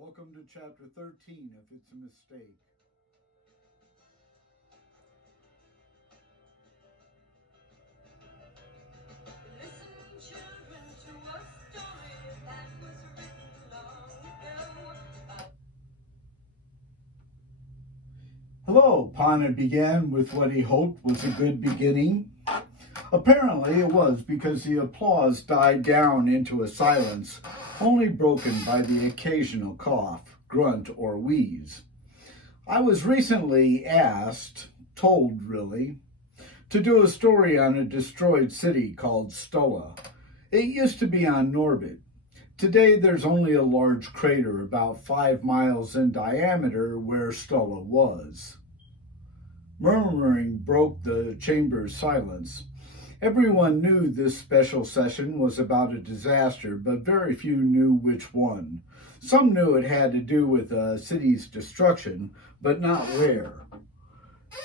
Welcome to Chapter 13, If It's a Mistake. Listen, children, to a story that was written long ago. Hello, Panna began with what he hoped was a good beginning. Apparently it was, because the applause died down into a silence, only broken by the occasional cough, grunt, or wheeze. I was recently told really, to do a story on a destroyed city called Stolla. It used to be on Norbit. Today there's only a large crater about 5 miles in diameter where Stolla was. Murmuring broke the chamber's silence. Everyone knew this special session was about a disaster, but very few knew which one. Some knew it had to do with a city's destruction, but not where.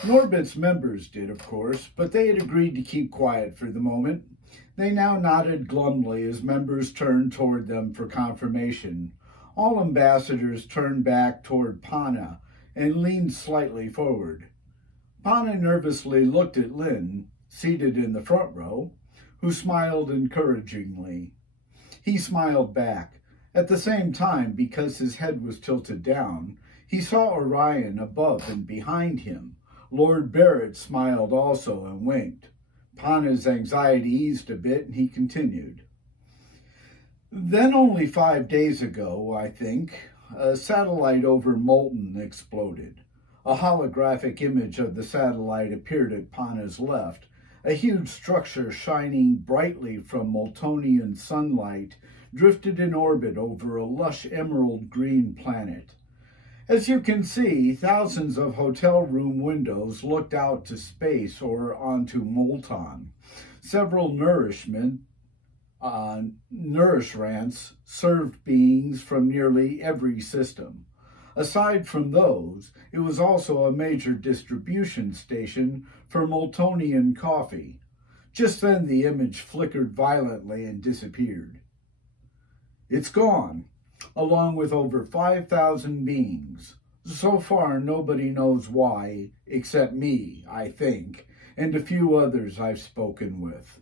Norbit's members did, of course, but they had agreed to keep quiet for the moment. They now nodded glumly as members turned toward them for confirmation. All ambassadors turned back toward Panna and leaned slightly forward. Panna nervously looked at Lynn, seated in the front row, who smiled encouragingly. He smiled back. At the same time, because his head was tilted down, he saw Orion above and behind him. Lord Barrett smiled also and winked. Panna's anxiety eased a bit, and he continued. Then only 5 days ago, I think, a satellite over Molten exploded. A holographic image of the satellite appeared at Panna's left, a huge structure shining brightly from Moltonian sunlight drifted in orbit over a lush emerald green planet. As you can see, thousands of hotel room windows looked out to space or onto Molton. Several nourishments served beings from nearly every system. Aside from those, it was also a major distribution station for Moltonian coffee. Just then the image flickered violently and disappeared. It's gone, along with over 5,000 beings. So far, nobody knows why, except me, I think, and a few others I've spoken with.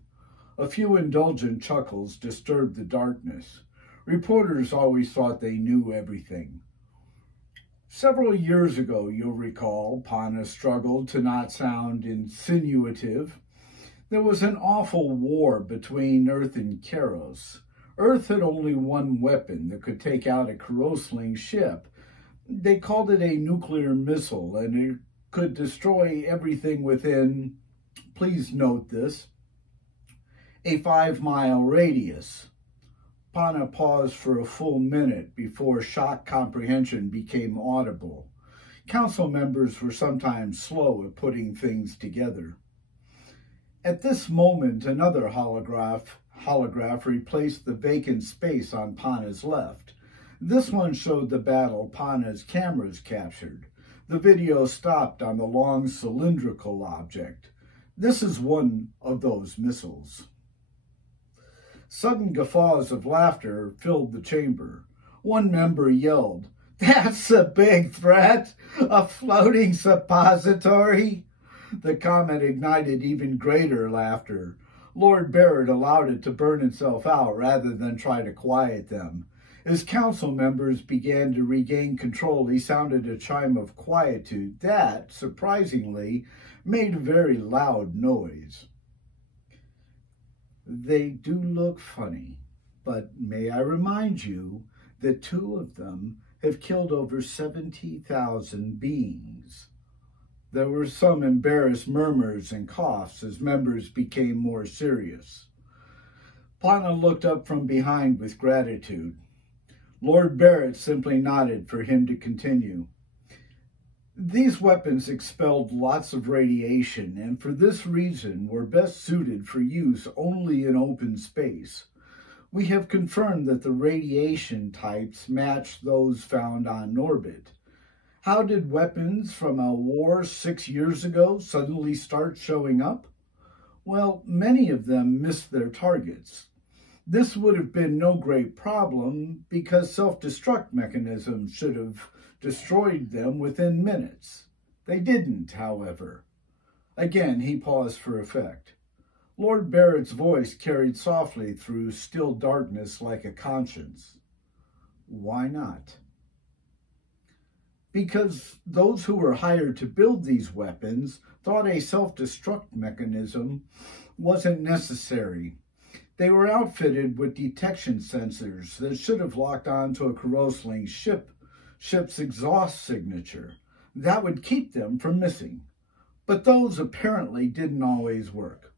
A few indulgent chuckles disturbed the darkness. Reporters always thought they knew everything. Several years ago, you'll recall, Panna struggled to not sound insinuative. There was an awful war between Earth and Karos. Earth had only one weapon that could take out a Karosling ship. They called it a nuclear missile, and it could destroy everything within, please note this, a 5-mile radius. Panna paused for a full minute before shock comprehension became audible. Council members were sometimes slow at putting things together. At this moment, another holograph replaced the vacant space on Panna's left. This one showed the battle Panna's cameras captured. The video stopped on the long cylindrical object. This is one of those missiles. Sudden guffaws of laughter filled the chamber. One member yelled, "That's a big threat! A floating suppository!" The comment ignited even greater laughter. Lord Barrett allowed it to burn itself out rather than try to quiet them. As council members began to regain control, he sounded a chime of quietude that, surprisingly, made a very loud noise. They do look funny, but may I remind you that 2 of them have killed over 70,000 beings. There were some embarrassed murmurs and coughs as members became more serious. Panna looked up from behind with gratitude. Lord Barrett simply nodded for him to continue. These weapons expelled lots of radiation, and for this reason were best suited for use only in open space. We have confirmed that the radiation types match those found on Norbit. How did weapons from a war 6 years ago suddenly start showing up? Well, many of them missed their targets. This would have been no great problem because self-destruct mechanisms should have destroyed them within minutes. They didn't, however. Again, he paused for effect. Lord Barrett's voice carried softly through still darkness like a conscience. Why not? Because those who were hired to build these weapons thought a self-destruct mechanism wasn't necessary. They were outfitted with detection sensors that should have locked onto a Karosling ship's exhaust signature. That would keep them from missing. But those apparently didn't always work.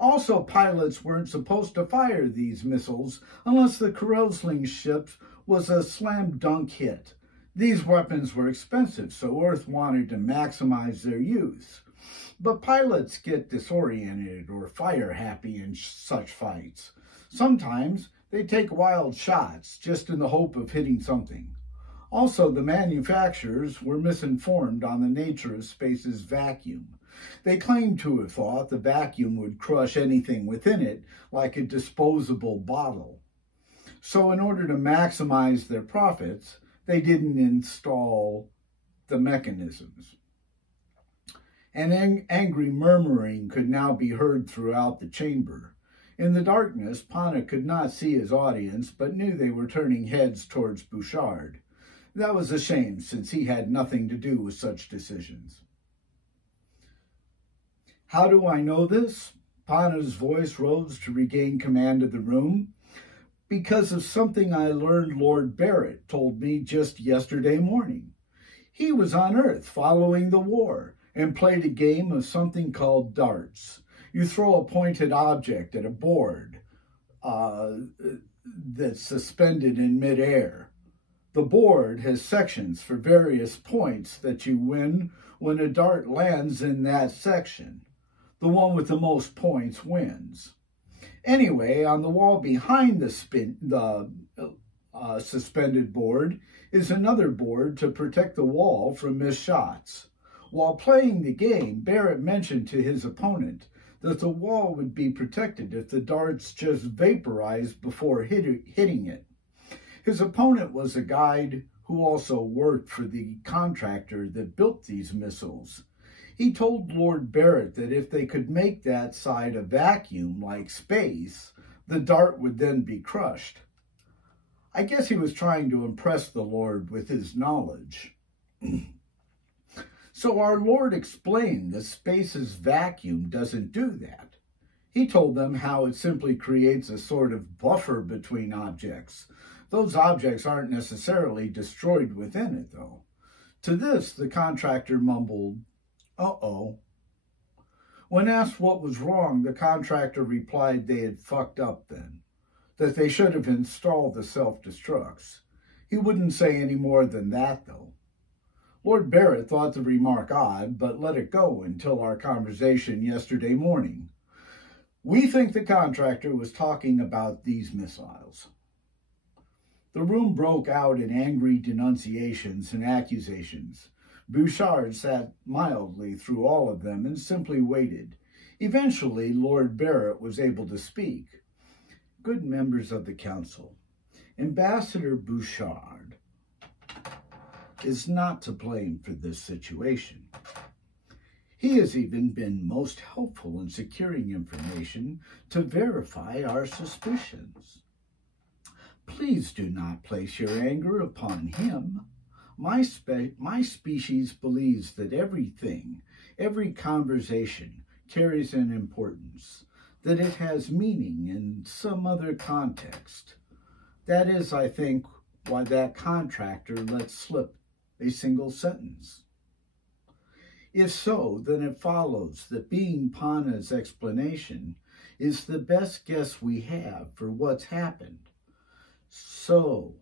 Also, pilots weren't supposed to fire these missiles unless the Karosling ship was a slam dunk hit. These weapons were expensive, so Earth wanted to maximize their use. But pilots get disoriented or fire-happy in such fights. Sometimes they take wild shots just in the hope of hitting something. Also, the manufacturers were misinformed on the nature of space's vacuum. They claimed to have thought the vacuum would crush anything within it like a disposable bottle. So in order to maximize their profits, they didn't install the mechanisms. An angry murmuring could now be heard throughout the chamber. In the darkness, Panna could not see his audience, but knew they were turning heads towards Bouchard. That was a shame, since he had nothing to do with such decisions. How do I know this? Panna's voice rose to regain command of the room. Because of something I learned Lord Barrett told me just yesterday morning. He was on Earth following the war and played a game of something called darts. You throw a pointed object at a board that's suspended in midair. The board has sections for various points that you win when a dart lands in that section. The one with the most points wins. Anyway, on the wall behind the suspended board is another board to protect the wall from missed shots. While playing the game, Barrett mentioned to his opponent that the wall would be protected if the darts just vaporized before hitting it. His opponent was a guide who also worked for the contractor that built these missiles. He told Lord Barrett that if they could make that side a vacuum like space, the dart would then be crushed. I guess he was trying to impress the Lord with his knowledge. So our Lord explained that space's vacuum doesn't do that. He told them how it simply creates a sort of buffer between objects. Those objects aren't necessarily destroyed within it, though. To this, the contractor mumbled, "Uh-oh." When asked what was wrong, the contractor replied they had fucked up then, that they should have installed the self-destructs. He wouldn't say any more than that, though. Lord Barrett thought the remark odd, but let it go until our conversation yesterday morning. We think the contractor was talking about these missiles. The room broke out in angry denunciations and accusations. Bouchard sat mildly through all of them and simply waited. Eventually, Lord Barrett was able to speak. Good members of the council, Ambassador Bouchard is not to blame for this situation. He has even been most helpful in securing information to verify our suspicions. Please do not place your anger upon him. My species believes that every conversation carries an importance, that it has meaning in some other context. That is, I think, why that contractor let slip a single sentence. If so, then it follows that being Panna's explanation is the best guess we have for what's happened. So,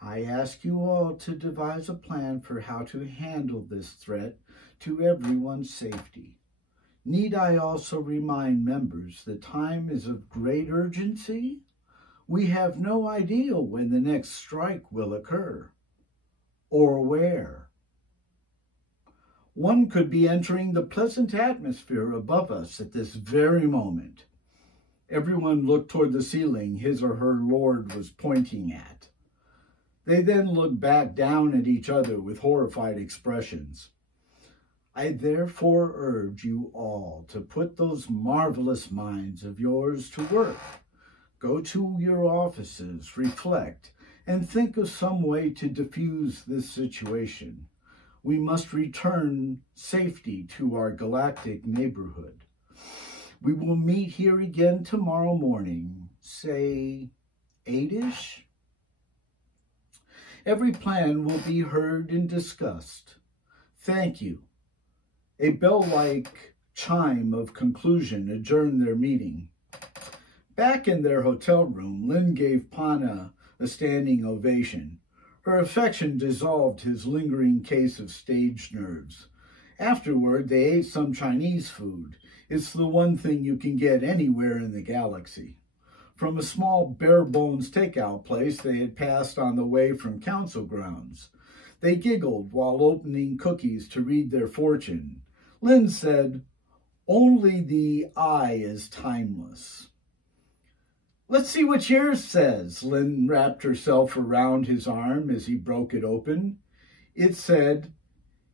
I ask you all to devise a plan for how to handle this threat to everyone's safety. Need I also remind members that time is of great urgency? We have no idea when the next strike will occur, or where. One could be entering the pleasant atmosphere above us at this very moment. Everyone looked toward the ceiling his or her lord was pointing at. They then looked back down at each other with horrified expressions. I therefore urge you all to put those marvelous minds of yours to work. Go to your offices, reflect, and think of some way to diffuse this situation. We must return safety to our galactic neighborhood. We will meet here again tomorrow morning, say 8-ish. Every plan will be heard and discussed. Thank you. A bell-like chime of conclusion adjourned their meeting. Back in their hotel room, Lynn gave Panna a standing ovation. Her affection dissolved his lingering case of stage nerves. Afterward, they ate some Chinese food. It's the one thing you can get anywhere in the galaxy. From a small bare-bones takeout place they had passed on the way from council grounds. They giggled while opening cookies to read their fortune. Lynn said, "Only the eye is timeless." "Let's see what yours says." Lynn wrapped herself around his arm as he broke it open. It said,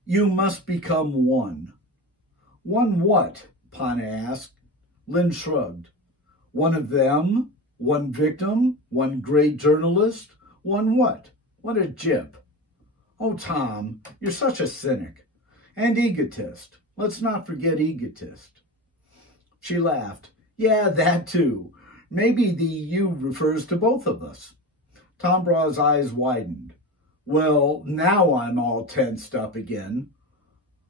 "You must become one." "One what?" Panna asked. Lynn shrugged. "One of them? One victim? One great journalist? One what? What a jip." "Oh, Tom, you're such a cynic. And egotist. Let's not forget egotist." She laughed. "Yeah, that too. Maybe the you refers to both of us." Tombrow's eyes widened. "Well, now I'm all tensed up again."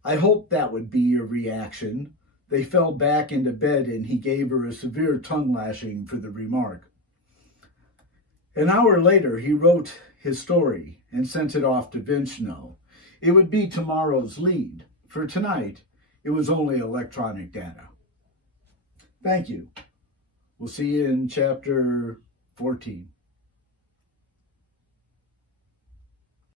"I hoped that would be your reaction." They fell back into bed and he gave her a severe tongue lashing for the remark. An hour later, he wrote his story and sent it off to Vinchno. It would be tomorrow's lead. For tonight, it was only electronic data. Thank you. We'll see you in chapter 14.